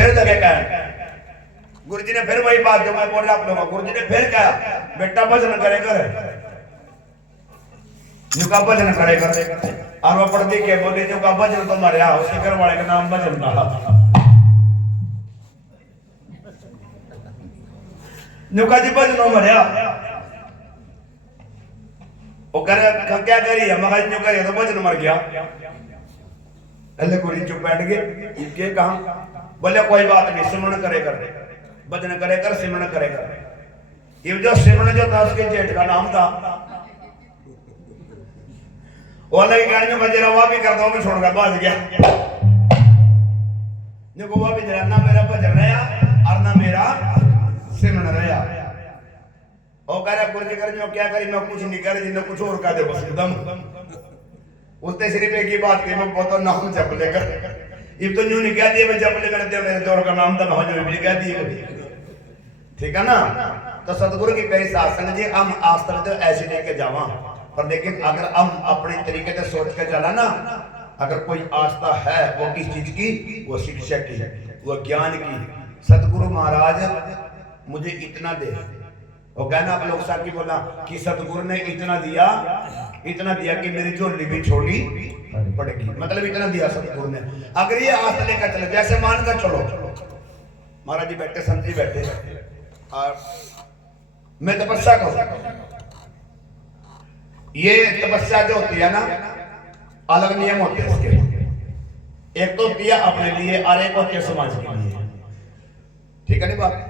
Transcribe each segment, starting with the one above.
फिर लगे कहने, गुरु जी ने फिर वही बात जो मैं बोल रहा आप लोगों को, गुरु जी ने फिर कहा बेटा भजन करे कर, जो का भजन करे कर। और वो पढ़ती के बोली जो का भजन तो मरिया उसी घर वाले का नाम भजन था, जो का जी भजन मरिया वो करे क्या करी है मगर जो करी तो भजन मर गया। अल्लाह गुरु चुप बैठ गए, ये कहा बोले कोई बात नहीं, सिमरन करे कर, भजन करे कर, सिमरन करे कर। ये जो सिमरन जो था उसके जेठ का नाम था, वो लगे कहने में जरा वह भी करता हूँ, मैं छोड़ कर भाग गया। जो वह भी जरा ना मेरा भजन रहा और ना मेरा सिमरन रहा। और कह रहा गुरु जी कर जो क्या करी, मैं कुछ नहीं कर, जिन्हें कुछ और कह दे बस एकदम। उसने सिर्फ एक ही बात कही, मैं बहुत नाम जप लेकर, ये तो यूं नहीं कह दिया मैं जप लेकर दे मेरे दौर का नाम था भजन भी कह दिए, ठीक है ना। तो सतगुरु की कई शासन जी हम आस्था तो ऐसे लेके जावा, पर लेकिन अगर हम अपने तरीके से सोच के चला ना, अगर कोई आस्था है वो किस चीज की, वो शिक्षा की, वो ज्ञान की। सतगुरु महाराज मुझे इतना दे, वो कहना आप लोग साथ की बोला कि सतगुरु ने इतना दिया कि मेरी झोली भी छोटी पड़ेगी, मतलब इतना दिया सतगुरु ने। अगर ये आस्था लेकर चले, जैसे मान कर चलो महाराज जी बैठे, संत जी बैठे और मैं तपस्या करूं, ये तपस्या जो होती है ना अलग नियम होते हैं इसके, एक तो होती है अपने लिए और एक होती है समाज के लिए, ठीक है नहीं बात।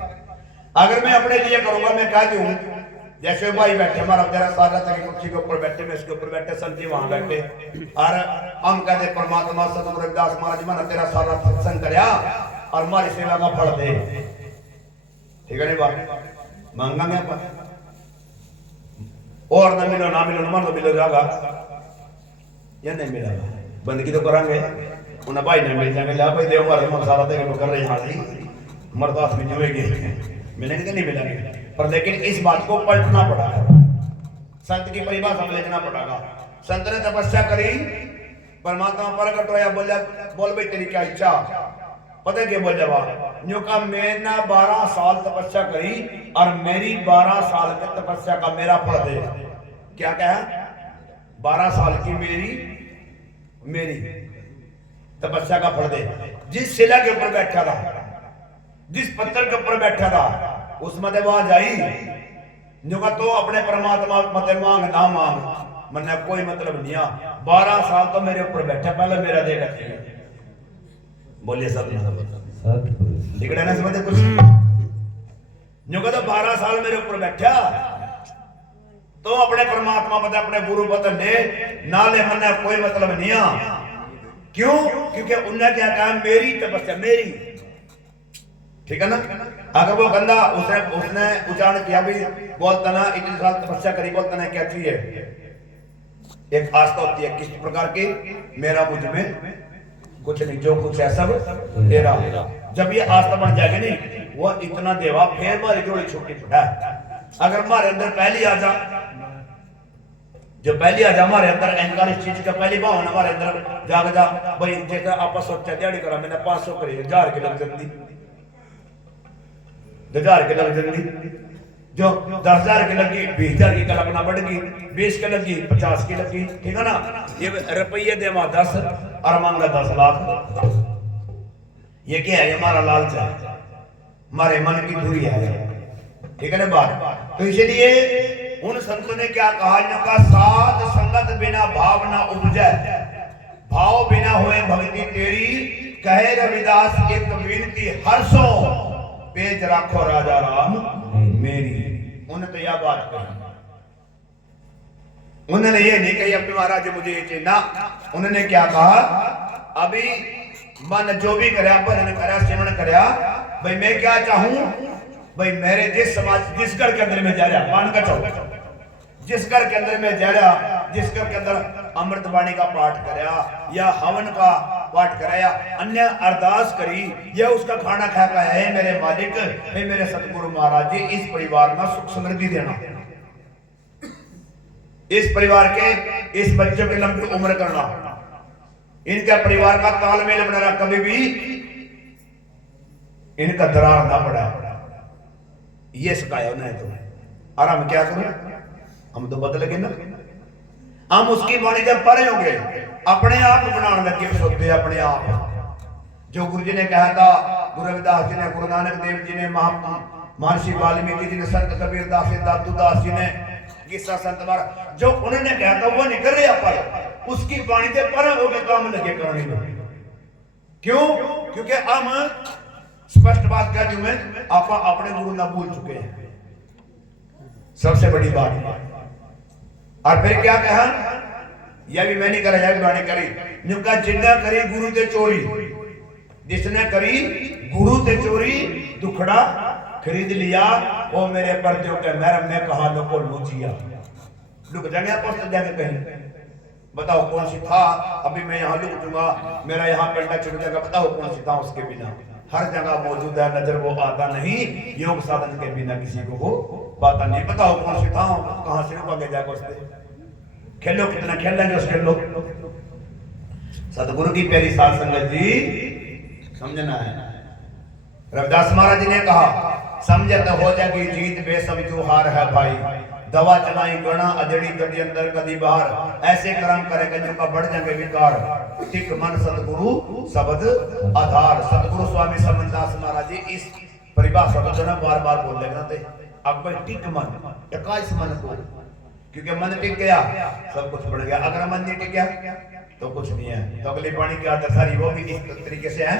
अगर मैं अपने लिए करूंगा, मैं कह दूं जैसे भाई बैठे हमारा जरा सारा तक कुर्सी के ऊपर बैठे, मैं इसके ऊपर बैठे, संत जी वहां बैठे और हम कहते परमात्मा सतगुरु रविदास महाराज मैंने तेरा सारा सत्संग करया और हमारी सेवा का फल दे, ठीक है नहीं बात। मांगा मैं और ना मिलो मान लो मिलो जाएगा या नहीं मिला, बंदगी तो करांगे उन्हें भाई ने मिल जाएंगे, ला भाई देव हमारे सारा देख कर रहे यहाँ से मरदास भी जुएंगे, मिलेंगे कि नहीं मिलेंगे। पर लेकिन इस बात को पलटना पड़ेगा, संत की परिभाषा में लिखना पड़ेगा। संत ने तपस्या करी, परमात्मा प्रकट होया, बोला बोल भाई तेरी क्या इच्छा, पता क्या बोल जवाब जो का मैंने 12 साल तपस्या करी और मेरी 12 साल की तपस्या का मेरा फल दे। क्या कहा, 12 साल की मेरी तपस्या का फल दे। जिस शिला के ऊपर बैठा था, जिस पत्थर के ऊपर बैठा था, उस मत वहां जाई जो का तो अपने परमात्मा मत मांग ना मांग, मन्ने कोई मतलब नहीं आ। 12 साल तो मेरे ऊपर बैठा, पहले मेरा दे रखिए, बोलिए सब लिखना ना समझे कुछ जो का तो 12 साल मेरे ऊपर बैठा तो अपने परमात्मा पता अपने गुरु पता ले ना ले, मन्ने कोई मतलब नहीं आ। क्यों, क्योंकि उन्हें क्या कहा, मेरी तपस्या मेरी, ठीक है ना। अगर वो बंदा उसने उच्चारण किया भी बोलता ना इतनी साल तपस्या करी, बोलता ना क्या चाहिए, एक आस्था होती है किस प्रकार की, मेरा मुझ में कुछ नहीं, जो कुछ है सब तेरा। जब ये आस्था बन जाएगी नहीं, वो इतना देवा फिर हमारी जोड़ी छोटी पड़ा है। अगर हमारे अंदर पहली आ जा, जो पहली आ जा हमारे अंदर अहंकार इस चीज का पहली भावना हमारे अंदर जाग जा, भाई जैसा आपस सोचा दिहाड़ी करा मैंने 500 करी 1000 की लग जाती, 1000 की लग जाती, जो 10,000 की लगी 20,000 की कल्पना बढ़ गई, 20 की लगी 50 की लगी, ठीक है ना। ये रुपये दे 10 और मांगा 10 लाख, ये क्या है, हमारा लालच है, हमारे मन की दूरी है, ठीक है ना बात। तो इसलिए उन संतों ने क्या कहा, इनका साध संगत बिना भाव ना उपजै, भाव बिना हुए भक्ति तेरी, कहे रविदास एक विनती हर्षो पेज राखो राजा राम मेरी। उन्होंने तो यह बात कही, उन्होंने ये नहीं कही अपने महाराज मुझे ये चाहिए ना, उन्होंने क्या कहा, अभी मन जो भी करे भजन करा सिमरन करा, भाई मैं क्या चाहूं, भाई मेरे जिस समाज जिस घर के अंदर में जा रहा, मान कर चलो जिस घर के अंदर में जा रहा, जिस घर के अंदर अमृतवाणी का पाठ कराया या हवन का पाठ कराया, अन्य अरदास करी या उसका खाना खा का है, मेरे मालिक है मेरे सतगुरु महाराज जी इस परिवार में सुख समृद्धि देना, इस परिवार के इस बच्चों की लंबी उम्र करना, इनका परिवार का तालमेल बनाना, कभी भी इनका दरार ना पड़ा, ये सिखाया उन्हें। तो और हम क्या करें, हम तो बदल गए ना। हम उसकी बाणी जब पढ़े होंगे अपने आप बनाने लगे सोते अपने आप। जो गुरु जी ने कहा था, गुरु रविदास जी ने, गुरु नानक देव जी ने, महर्षि वाल्मीकि जी ने, संत कबीर दास जी, दादू दास जी ने, किस्सा संत मार, जो उन्होंने कहा था वो नहीं कर रहे पर उसकी बाणी से परे हो गए काम लगे करने में। क्यों? क्योंकि हम स्पष्ट बात कह दूं मैं, आप अपने गुरु ना भूल चुके हैं, सबसे बड़ी बात। और फिर क्या कहा, यह भी मैंने करा, यह भी बाणी करी, नुका जिन्ना करी गुरु ते चोरी, जिसने करी गुरु ते चोरी दुखड़ा खरीद लिया, वो मेरे पर्दों के महरम में कहा लो को लूचिया। लुक जाएंगे आप जाके कहीं, बताओ कौन सी था, अभी मैं यहाँ लुक दूंगा, मेरा यहाँ पेंडा छुट जाएगा, बताओ कौन सी था उसके बिना। हर जगह मौजूद है, नजर वो आता नहीं, योग साधन के बिना किसी को वो पता नहीं। बताओ कौन सी था, कहां से भागे जाकर उससे खेलो, कितना खेल लेंगे उस खेलो। सतगुरु की प्यारी साध संगत जी, समझना है। रविदास महाराज जी ने कहा, समझत हो जाएगी जीत बेसमझू हार है भाई, दवा चलाई गणा अजड़ी कदी अंदर कदी बाहर, ऐसे कर्म करे कंजों का बढ़ जाएंगे विकार, टिक मन सतगुरु शब्द आधार। सतगुरु स्वामी समनदास महाराज जी इस परिभाषा को जो ना बार बार बोल लेना थे, अब टिक मन, टका इस मन को, क्योंकि मन टिक गया सब कुछ बढ़ गया, अगर मन नहीं टिक गया तो कुछ नहीं है। तो अगली वाणी की आदत सारी वो भी इस तरीके से है।